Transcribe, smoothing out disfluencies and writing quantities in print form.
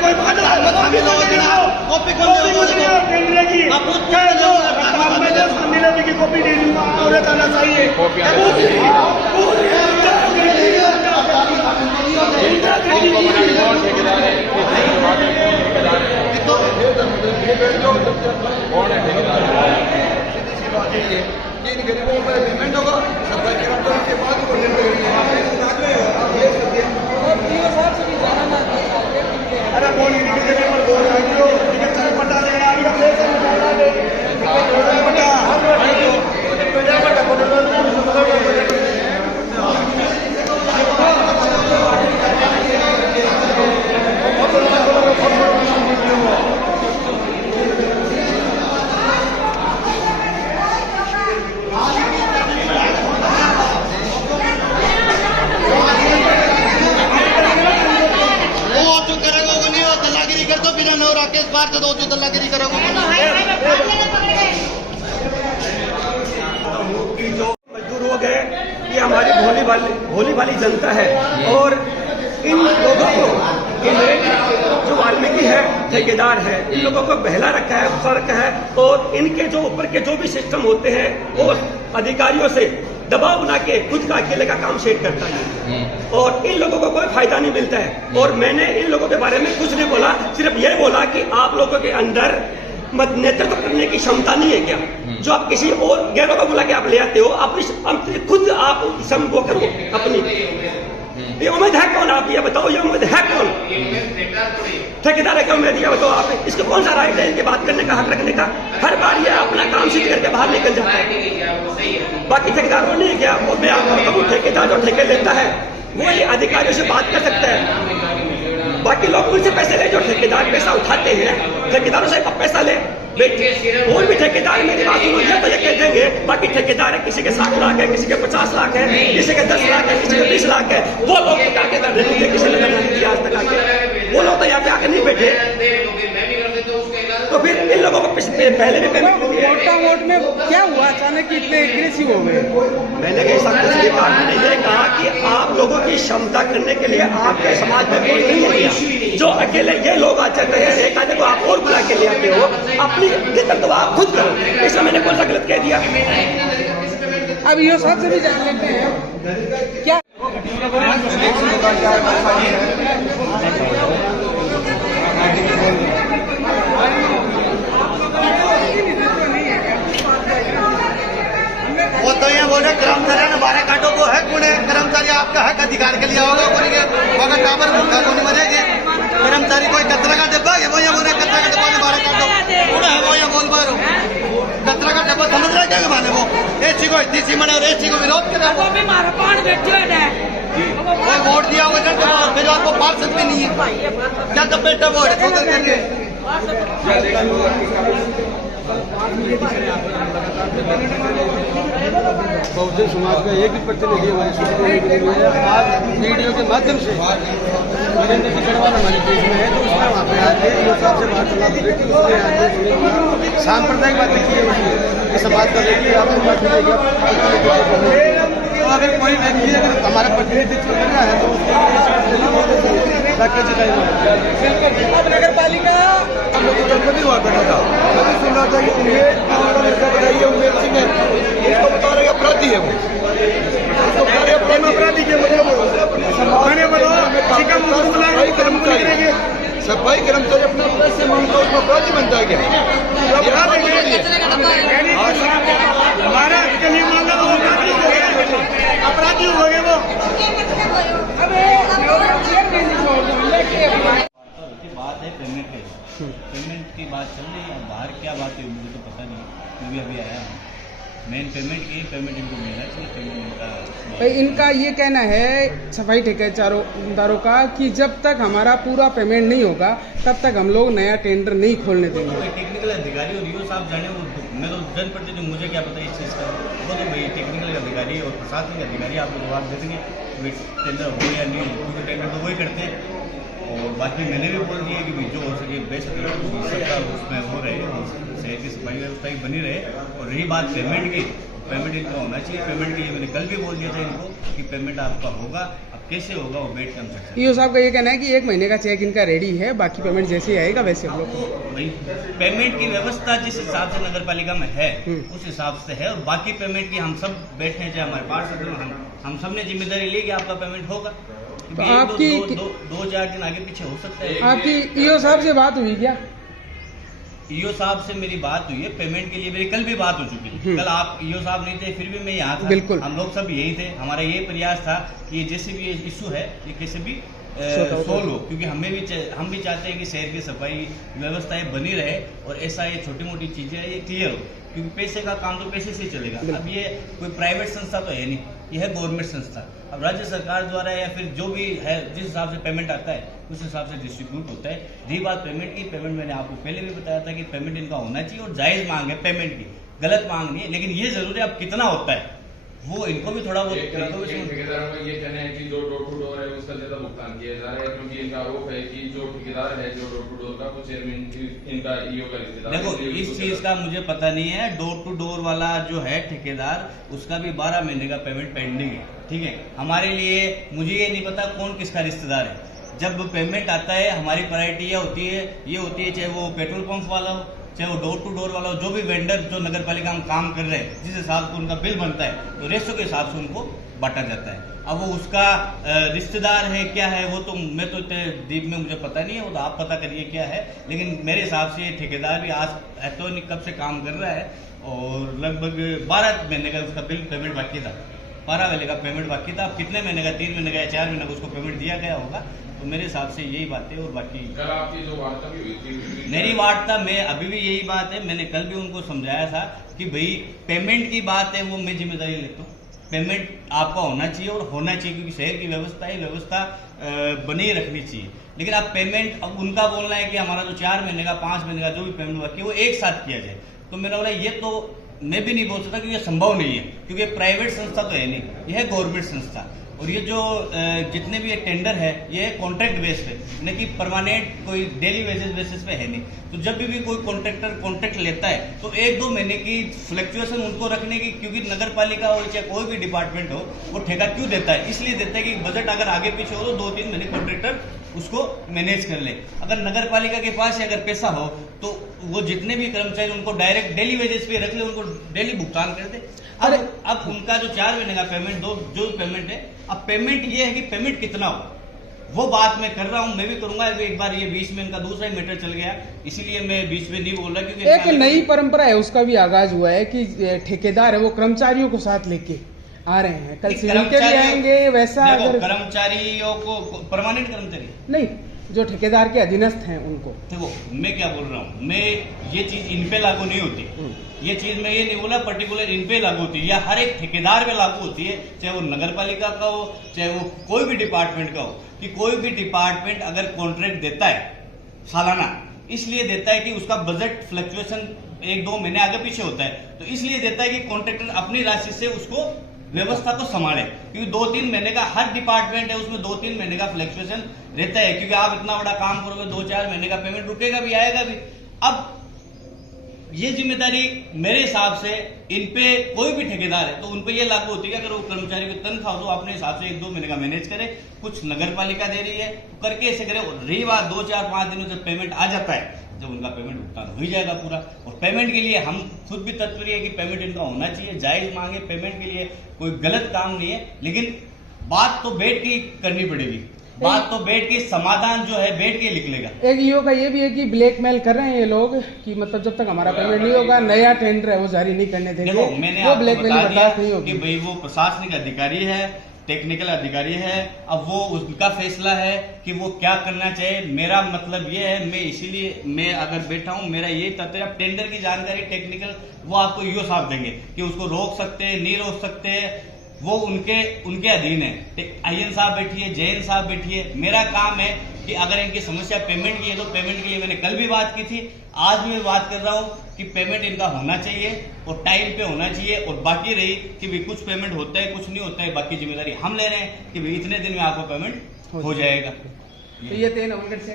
कोई कॉपी की कॉपी दे दूंगा और आना चाहिए। जिन गरीबों पर पेमेंट होगा सरकार के बाद अरे कौन पटा राकेश बार से दो दल्लागिरी करोगे। जो मजदूर लोग हैं ये हमारी भोली भाली जनता है और इन लोगों को जो वाल्मीकि है ठेकेदार है इन लोगों को बहला रखा है फर्क है और इनके जो ऊपर के जो भी सिस्टम होते हैं वो अधिकारियों से दबाव बना के खुद का अकेले का काम सेट करता है और इन लोगों को कोई फायदा नहीं मिलता है। और मैंने इन लोगों के बारे में कुछ नहीं बोला, सिर्फ ये बोला कि आप लोगों के अंदर नेतृत्व करने की क्षमता नहीं है क्या, जो आप किसी और गैरों को बुला के आप ले आते हो, अपनी खुद आप वो करो अपनी। ये उम्मीद है कौन, आप ये बताओ, ये उम्मीद है कौन? ठेकेदार है क्या उम्मीद? ये बताओ आप, इसको कौन सा राइट है इनकी बात करने का, हक रखने का? हर बार ये अपना काम सीख करके बाहर निकल जाता है। बाकी ठेकेदार वो नहीं है क्या? और मैं आपको बताऊँ, ठेकेदार जो ठेके लेता है वो ये अधिकारियों से बात कर सकता है। बाकी लोग उनसे पैसे ले, जो ठेकेदार पैसा उठाते हैं ठेकेदारों से पैसा ले। और भी ठेकेदार मेरी बात सुनो, ये तो ये कह देंगे बाकी ठेकेदार है किसी के 7 लाख है, किसी के 50 लाख है, किसी के 10 लाख है, किसी के 20 लाख है। वो लोग आके नहीं थे, किसी ने नहीं किया आज तक आके, वो लोग तो यहाँ पे आके नहीं बैठे। तो फिर इन लोगों को पहले भी पेमेंट वोट में क्या हुआ अचानक इतने एग्रेसिव हो गए? मैंने ऐसा कुछ नहीं कहा, मैंने ये कहा कि आप लोगों की क्षमता करने के लिए आपके समाज में कोई नहीं है जो अकेले ये लोग आ जाते हैं, एक आधे को आप और बुला के ले आते हो, अपनी नेतृत्व आप खुद करो। इसमें मैंने कौन सा गलत कह दिया? अब ये सब से भी जान लेते हैं क्या वो तो ये बोले कर्मचारी ने 12 काटों को है कौन है? कर्मचारी आपका हक अधिकार के लिए होगा मगर टावर भूखा को नहीं मरेगी। कर्मचारी कोई कचरा का डिब्बा है, वो ये बोले कचरा का डिब्बा 12 काटो कौन है? वो ये बोल पा रहा हूँ कचरा का डिब्बा समझ रहा है क्या माने? वो एसी को इतनी सीमन और एसी को विरोध करे, कोई वोट दिया होगा फिर आपको पार्षद भी नहीं है क्या? तब बेटा वोट करके बहुजन समाज का एक भी प्रतिनिधि हमारी सूचना आज वीडियो के माध्यम से नरेंद्र जी गढ़वाल हमारे देश में है, तो उसमें वहाँ पे आके साहब से वार्तालाप हुई थी। उसने सांप्रदायिक बातें की है, समाज का व्यक्ति आपको बात मिलेगी। तो अगर कोई व्यक्ति अगर हमारा प्रतिनिधित्व कर रहा है तो उसको नगर पालिका कभी हुआ करना था, कभी सुनना था कि उमेद बताइए, उमेद सिंह है, उसको बता रहे अपराधी है, वो उसको बता रहे अपराधी के वजह सफाई कर्मचारी अपना पैसे मांगता है, उसको अपराधी बनता है क्या? हमारा अपराधी हो गए वो। बात है पेमेंट की बात चल रही है, बाहर क्या बात है मुझे तो पता नहीं, मैं भी अभी आया हूँ। मेन पेमेंट इनको मिलना चाहिए, पेमेंट इनका ये कहना है सफाई ठेकेदारों का कि जब तक हमारा पूरा पेमेंट नहीं होगा तब तक हम लोग नया टेंडर नहीं खोलने देंगे। टेक्निकल अधिकारी और यूँ साहब जाने, मैं तो जनप्रतिनिधि, मुझे क्या पता इस चीज़ का, वो तो भाई टेक्निकल अधिकारी और प्रशासनिक अधिकारी आपको जवाब दे देंगे टेंडर हो या नहीं हो, क्योंकि टेंडर तो वही करते हैं। और बाकी मैंने भी बोल दिया कि भाई जो हो सके बेस्ट सबका उसमें हो रहे, शहर की सफाई व्यवस्था ही बनी रहे। और रही बात पेमेंट की, पेमेंट इनका होना चाहिए। पेमेंट के लिए मैंने कल भी बोल दिया था इनको कि पेमेंट आपका होगा। अब कैसे होगा वो वेट कर सकते हैं। ईओ साहब का ये कहना है कि 1 महीने का चेक इनका रेडी है, बाकी पेमेंट जैसे ही आएगा वैसे हम लोग को। भाई पेमेंट की व्यवस्था जिस हिसाब से नगर पालिका में है उस हिसाब से है, और बाकी पेमेंट की हम सब बैठे हैं, चाहे हमारे पार्षद हम सब ने जिम्मेदारी ली कि आपका पेमेंट होगा। तो आपकी 2-4 दिन आगे पीछे हो सकता है। आपकी ईओ साहब से बात हुई क्या? ईओ साहब से मेरी बात हुई है पेमेंट के लिए, मेरी कल भी बात हो चुकी है। कल आप ईओ साहब नहीं थे, फिर भी मैं यहाँ था। बिल्कुल। हम लोग सब यही थे, हमारा ये प्रयास था कि ये जैसे भी इशू है ये कैसे भी सोल्व हो, क्योंकि हम भी चाहते हैं कि शहर की सफाई व्यवस्थाएं बनी रहे और ऐसा ये छोटी मोटी चीजें ये क्लियर हो, क्योंकि पैसे का काम तो पैसे से ही चलेगा। अब ये कोई प्राइवेट संस्था तो है नहीं, ये है गवर्नमेंट संस्था। अब राज्य सरकार द्वारा या फिर जो भी है जिस हिसाब से पेमेंट आता है उस हिसाब से डिस्ट्रीब्यूट होता है। रही बात पेमेंट की, पेमेंट मैंने आपको पहले भी बताया था कि पेमेंट इनका होना चाहिए और जायज मांग है पेमेंट की, गलत मांग नहीं है। लेकिन ये जरूर है अब कितना होता है वो इनको भी थोड़ा बहुत ठेकेदारों का ये कहना है कि जो डोर टू डोर है उसका ज्यादा भुगतान किया जा रहा है, क्योंकि इनका आरोप है कि जो ठेकेदार है जो डोर टू डोर का वो चेयरमैन इनका ईओ का रिश्तेदार। देखो इस चीज का मुझे पता नहीं है। डोर टू डोर वाला जो है ठेकेदार उसका भी 12 महीने का पेमेंट पेंडिंग है, ठीक है। हमारे लिए मुझे ये नहीं पता कौन किसका रिश्तेदार है। जब पेमेंट आता है हमारी प्रायोरिटी ये होती है चाहे वो पेट्रोल पंप वाला हो, चाहे वो डोर टू डोर वाला हो, जो भी वेंडर जो नगर पालिका में काम कर रहे हैं जिस हिसाब से उनका बिल बनता है तो रेशो के हिसाब से उनको बांटा जाता है। अब वो उसका रिश्तेदार है क्या है वो तो मैं तो डीप में मुझे पता नहीं है, वो तो आप पता करिए क्या है। लेकिन मेरे हिसाब से ये ठेकेदार भी आज तो नहीं कब से काम कर रहा है और लगभग 12 महीने का उसका बिल पेमेंट बाकी था, 12 महीने का पेमेंट बाकी था। अब कितने महीने का, 3 महीने का या 4 महीने का उसको पेमेंट दिया गया होगा। तो मेरे हिसाब से यही बात है। और बाकी कल आपकी जो वार्ता भी हुई थी, मेरी वार्ता में अभी भी यही बात है, मैंने कल भी उनको समझाया था कि भाई पेमेंट की बात है वो मैं जिम्मेदारी लेता हूँ, पेमेंट आपका होना चाहिए और होना चाहिए, क्योंकि शहर की व्यवस्था है, व्यवस्था बनी रखनी चाहिए। लेकिन अब पेमेंट अब उनका बोलना है कि हमारा जो 4 महीने का 5 महीने का जो भी पेमेंट बाकी है वो एक साथ किया जाए। तो मैंने बोला ये तो मैं भी नहीं बोल सकता क्योंकि ये संभव नहीं है, क्योंकि प्राइवेट संस्था तो है नहीं, यह है गवर्नमेंट संस्था। और ये जो जितने भी ये टेंडर है ये कॉन्ट्रैक्ट बेस्ड है, यानी कि परमानेंट कोई डेली बेसिस पे है नहीं। तो जब भी कोई कॉन्ट्रैक्टर कॉन्ट्रैक्ट लेता है तो 1-2 महीने की फ्लक्चुएशन उनको रखने की, क्योंकि नगर पालिका हो चाहे कोई भी डिपार्टमेंट हो वो ठेका क्यों देता है, इसलिए देता है कि बजट अगर आगे पीछे हो तो 2-3 महीने कॉन्ट्रैक्टर उसको मैनेज कर ले। अगर नगर पालिका के पास अगर पैसा हो तो वो जितने भी कर्मचारी उनको डायरेक्ट डेली वेजेस पे रख ले, उनको डेली भुगतान कर दे। अब उनका जो 4 महीने का पेमेंट जो पेमेंट है, अब पेमेंट ये है कि पेमेंट कितना हो वो बात मैं कर रहा हूँ, मैं भी करूंगा। एक बार ये बीच में इनका दूसरा ही मैटर चल गया, इसीलिए मैं बीच में नहीं बोल रहा, क्योंकि एक नई परंपरा है उसका भी आगाज हुआ है कि ठेकेदार है वो कर्मचारियों को साथ लेके आ रहे हैं, कल सिविल के भी आएंगे। वैसा अगर कर्मचारियों को परमानेंट कर्मचारी नहीं, जो ठेकेदार के अधीनस्थ हैं उनको, देखो मैं क्या बोल रहा हूँ, मैं ये चीज इन पे लागू नहीं होती, ये चीज मैं ये नहीं बोला पर्टिकुलर इन पे लागू होती है या हर एक ठेकेदार पे लागू होती है, चाहे वो नगर पालिका का हो चाहे वो कोई भी डिपार्टमेंट का हो। कि कोई भी डिपार्टमेंट अगर कॉन्ट्रैक्ट देता है सालाना, इसलिए देता है कि उसका बजट फ्लक्चुएशन 1-2 महीने आगे पीछे होता है, तो इसलिए देता है कि कॉन्ट्रैक्टर अपनी राशि से उसको व्यवस्था को संभाले, क्योंकि 2-3 महीने का हर डिपार्टमेंट है उसमें 2-3 महीने का फ्लक्चुएशन रहता है, क्योंकि आप इतना बड़ा काम करोगे 2-4 महीने का पेमेंट रुकेगा भी आएगा भी। अब ये जिम्मेदारी मेरे हिसाब से इन पे कोई भी ठेकेदार है तो उन पे ये लागू होती है कि अगर वो कर्मचारी की तनख्वाह तो अपने हिसाब से 1-2 महीने का मैनेज करे, कुछ नगर पालिका दे रही है तो करके ऐसे करे। रही बात 2-4-5 दिनों से पेमेंट आ जाता है, जब उनका पेमेंट भुगतान हो ही जाएगा पूरा। और पेमेंट के लिए हम खुद भी तत्पर है कि पेमेंट इनका होना चाहिए, जायज मांगे, पेमेंट के लिए कोई गलत काम नहीं है। लेकिन बात तो बैठ के करनी पड़ेगी, बात तो बैठ के समाधान जो है बैठ के निकलेगा। एक ईओ का ये भी है कि ब्लैकमेल कर रहे हैं ये लोग कि मतलब जब तक हमारा पेमेंट नहीं होगा नया टेंडर है वो जारी नहीं करने देंगे। देखो मैंने वो आपको ब्लैकमेल बता बर्दाश्त दिया नहीं होगी कि भाई वो प्रशासनिक अधिकारी है, टेक्निकल अधिकारी है, अब वो उनका फैसला है कि वो क्या करना चाहिए। मेरा मतलब ये है, मैं इसीलिए मैं अगर बैठा हूँ मेरा ये तथ्य, अब टेंडर की जानकारी टेक्निकल वो आपको ईओ साहब देंगे कि उसको रोक सकते हैं नहीं रोक सकते, वो उनके अधीन है। आईएन साहब बैठिए, जैन साहब बैठिए, मेरा काम है कि अगर इनकी समस्या पेमेंट की है तो पेमेंट के लिए मैंने कल भी बात की थी, आज भी मैं बात कर रहा हूँ कि पेमेंट इनका होना चाहिए और टाइम पे होना चाहिए। और बाकी रही कि भाई कुछ पेमेंट होता है कुछ नहीं होता है, बाकी जिम्मेदारी हम ले रहे हैं कि भाई इतने दिन में आपको पेमेंट हो जाएगा। तो ये 3 नवंबर से